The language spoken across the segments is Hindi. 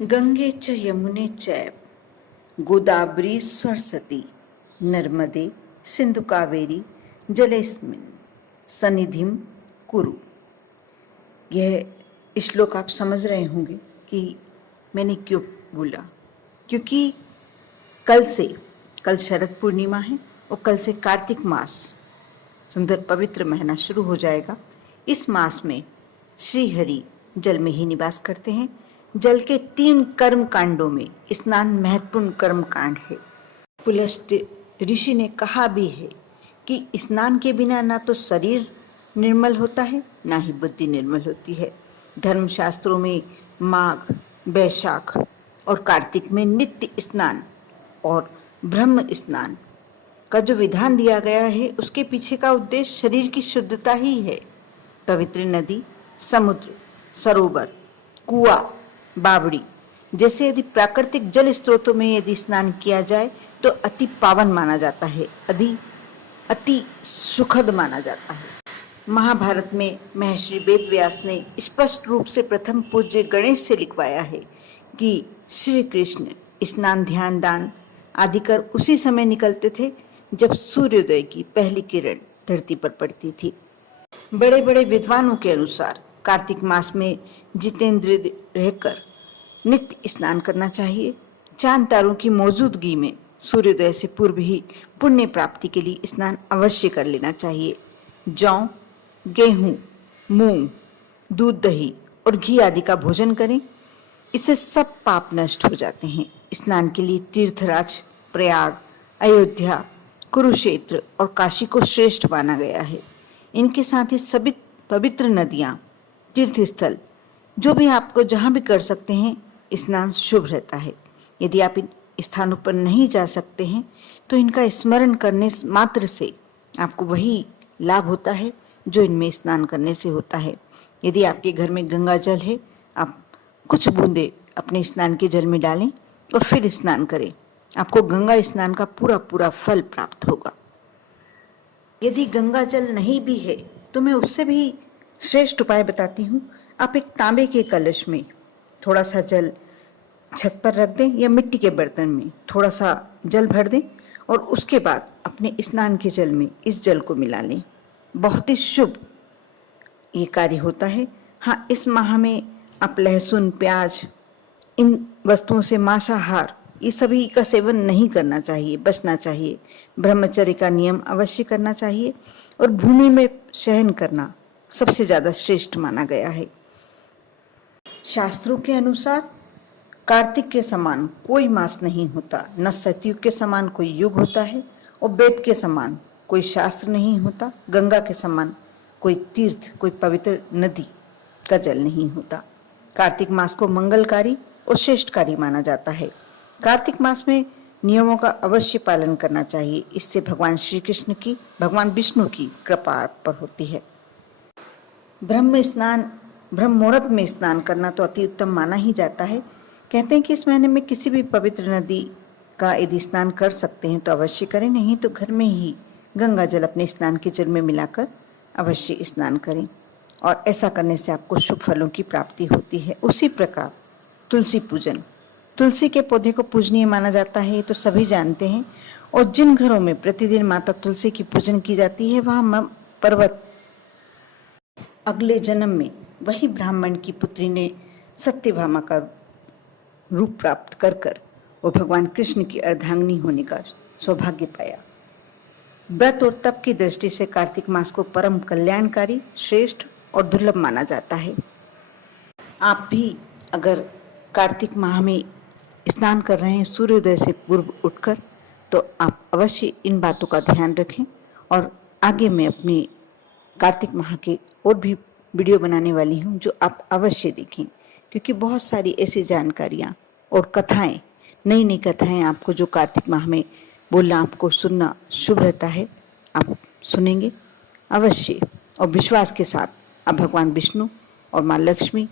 गंगे च यमुने चैव गोदावरी सरस्वती नर्मदे सिंधु कावेरी जलेस्मिन् सन्निधिं कुरु। यह श्लोक आप समझ रहे होंगे कि मैंने क्यों बोला, क्योंकि कल शरद पूर्णिमा है और कल से कार्तिक मास सुंदर पवित्र महीना शुरू हो जाएगा। इस मास में श्री हरि जल में ही निवास करते हैं। जल के 3 कर्म कांडों में स्नान महत्वपूर्ण कर्म कांड है। पुलस्त्य ऋषि ने कहा भी है कि स्नान के बिना ना तो शरीर निर्मल होता है, ना ही बुद्धि निर्मल होती है। धर्मशास्त्रों में माघ, वैशाख और कार्तिक में नित्य स्नान और ब्रह्म स्नान का जो विधान दिया गया है, उसके पीछे का उद्देश्य शरीर की शुद्धता ही है। पवित्र नदी, समुद्र, सरोवर, कुआं, बावड़ी जैसे यदि प्राकृतिक जल स्रोतों में यदि स्नान किया जाए तो अति पावन माना जाता है, अति सुखद माना जाता है। महाभारत में महर्षि वेदव्यास ने स्पष्ट रूप से प्रथम पूज्य गणेश से लिखवाया है कि श्री कृष्ण स्नान, ध्यान, दान आदि कर उसी समय निकलते थे जब सूर्योदय की पहली किरण धरती पर पड़ती थी। बड़े बड़े विद्वानों के अनुसार कार्तिक मास में जितेंद्र रहकर नित्य स्नान करना चाहिए। चांद तारों की मौजूदगी में सूर्योदय से पूर्व ही पुण्य प्राप्ति के लिए स्नान अवश्य कर लेना चाहिए। जौ, गेहूं, मूंग, दूध, दही और घी आदि का भोजन करें, इससे सब पाप नष्ट हो जाते हैं। स्नान के लिए तीर्थराज प्रयाग, अयोध्या, कुरुक्षेत्र और काशी को श्रेष्ठ माना गया है। इनके साथ ही सभी पवित्र नदियां, तीर्थस्थल जो भी आपको जहां भी कर सकते हैं, स्नान शुभ रहता है। यदि आप इन स्थानों पर नहीं जा सकते हैं तो इनका स्मरण करने मात्र से आपको वही लाभ होता है जो इनमें स्नान करने से होता है। यदि आपके घर में गंगा जल है, आप कुछ बूंदे अपने स्नान के जल में डालें और फिर स्नान करें। आपको गंगा स्नान का पूरा फल प्राप्त होगा। यदि गंगा जल नहीं भी है तो मैं उससे भी श्रेष्ठ उपाय बताती हूँ। आप एक तांबे के कलश में थोड़ा सा जल छत पर रख दें या मिट्टी के बर्तन में थोड़ा सा जल भर दें और उसके बाद अपने स्नान के जल में इस जल को मिला लें। बहुत ही शुभ ये कार्य होता है। हाँ, इस माह में आप लहसुन, प्याज, इन वस्तुओं से, मांसाहार, ये सभी का सेवन नहीं करना चाहिए, बचना चाहिए। ब्रह्मचर्य का नियम अवश्य करना चाहिए और भूमि में शयन करना सबसे ज़्यादा श्रेष्ठ माना गया है। शास्त्रों के अनुसार कार्तिक के समान कोई मास नहीं होता, न सतयुग के समान कोई युग होता है और वेद के समान कोई शास्त्र नहीं होता। गंगा के समान कोई तीर्थ, कोई पवित्र नदी का जल नहीं होता। कार्तिक मास को मंगलकारी और श्रेष्ठकारी माना जाता है। कार्तिक मास में नियमों का अवश्य पालन करना चाहिए। इससे भगवान श्री कृष्ण की, भगवान विष्णु की कृपा आप पर होती है। ब्रह्म मुहूर्त में स्नान करना तो अति उत्तम माना ही जाता है। कहते हैं कि इस महीने में किसी भी पवित्र नदी का यदि स्नान कर सकते हैं तो अवश्य करें, नहीं तो घर में ही गंगा जल अपने स्नान के जल में मिलाकर अवश्य स्नान करें और ऐसा करने से आपको शुभ फलों की प्राप्ति होती है। उसी प्रकार तुलसी पूजन, तुलसी के पौधे को पूजनीय माना जाता है, ये तो सभी जानते हैं। और जिन घरों में प्रतिदिन माता तुलसी की पूजन की जाती है, वहाँ पर्वत अगले जन्म में वही ब्राह्मण की पुत्री ने सत्यभामा का रूप प्राप्त कर वो भगवान कृष्ण की अर्धांगिनी होने का सौभाग्य पाया। व्रत और तप की दृष्टि से कार्तिक मास को परम कल्याणकारी, श्रेष्ठ और दुर्लभ माना जाता है। आप भी अगर कार्तिक माह में स्नान कर रहे हैं सूर्योदय से पूर्व उठकर, तो आप अवश्य इन बातों का ध्यान रखें। और आगे मैं अपने कार्तिक माह के और भी वीडियो बनाने वाली हूँ जो आप अवश्य देखें, क्योंकि बहुत सारी ऐसी जानकारियाँ और कथाएं, नई नई कथाएं आपको जो कार्तिक माह में बोलना, आपको सुनना शुभ रहता है, आप सुनेंगे अवश्य। और विश्वास के साथ आप भगवान विष्णु और माँ लक्ष्मी,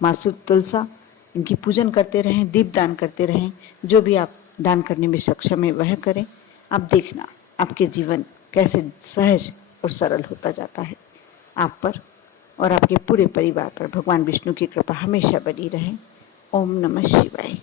माँ तुलसा, इनकी पूजन करते रहें, दीप दान करते रहें। जो भी आप दान करने में सक्षम है वह करें। आप देखना आपके जीवन कैसे सहज और सरल होता जाता है। आप पर और आपके पूरे परिवार पर भगवान विष्णु की कृपा हमेशा बनी रहे। ओम नमः शिवाय।